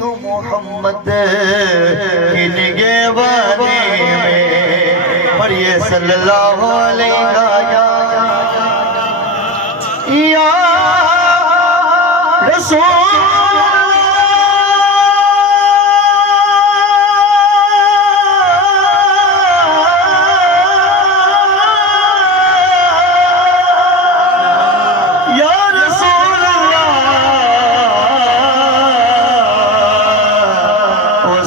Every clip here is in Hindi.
मोहम्मद की निगहबानी में पढ़िए सल्लल्लाहु अलैहि या रसूल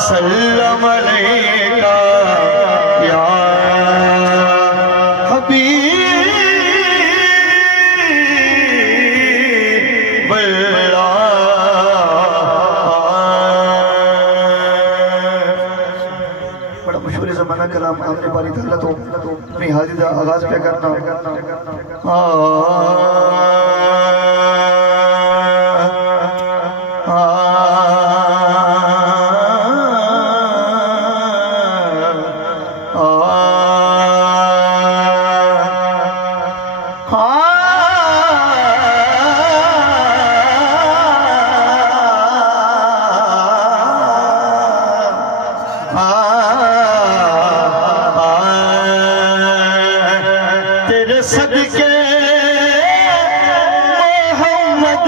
सल्लम अलैका या हबीब अल्लाह। बड़ा मशहूर ज़माना कलाम आपने बारी ताला तो अपनी हाजिर का आगाज क्या करना तेरे सदके मोहम्मद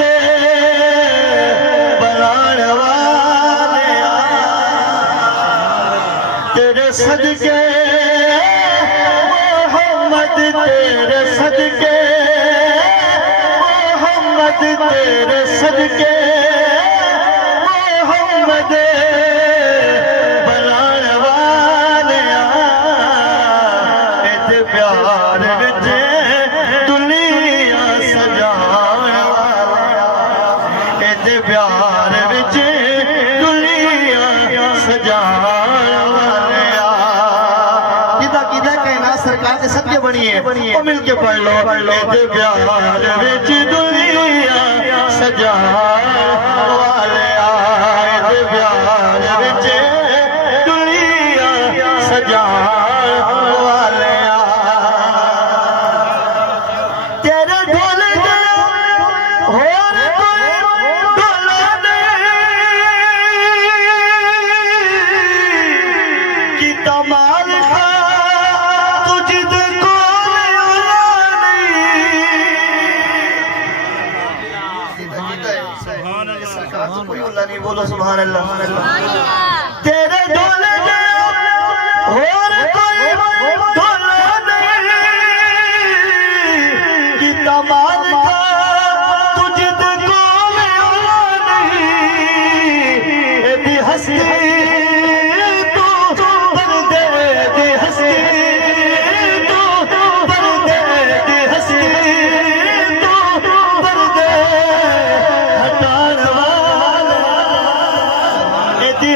बनान वाले तेरे सदके मोहम्मद तेरे सदके मोहम्मद तेरे सदके मोहम्मद प्यार विच दुनिया सजान वालिया किदा किदा कहना सरकार के सबके बनिए ओ मिल के पढ़ लो प्यार विच दुनिया सजान वालिया प्यार विच दुनिया सजान वालिया तेरे ढोल तमाल तुझ को नहीं बोलो सुभान अल्लाह तेरे ढोले और कोई ढोला नहीं कि तमाल तुझ को नहीं भी हंसती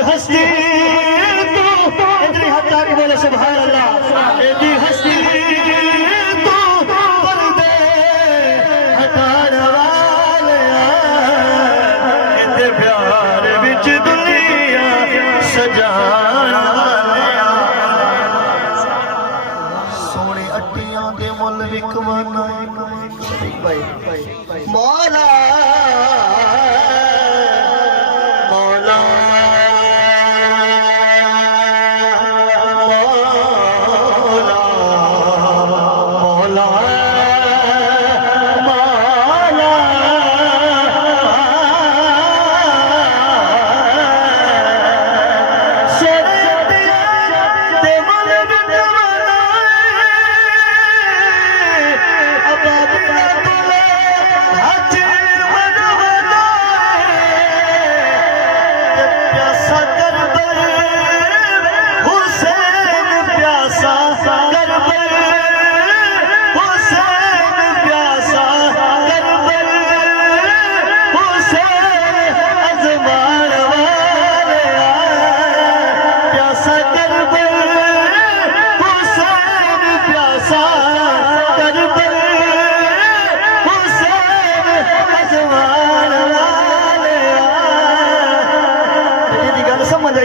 हस्ती तू इतनी हत्या के बोले सुभान अल्लाह एदी हस्ती तू पर्दे हटान वाले इते प्यार विच दुनिया सजान वाले सोने अट्टियां दे मुल विकवाना मौला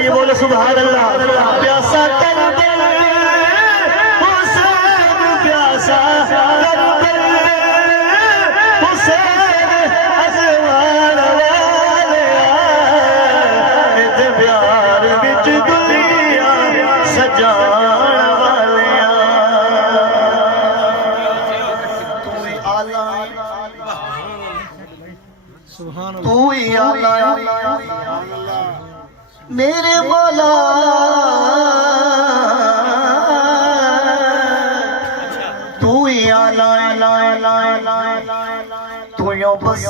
ये बोलो सुभान अल्लाह प्यासा करबल हुसैन प्यासा करबल हुसैन अजवान वाले ही आला मेरे मौला तू ही आला तू यो बस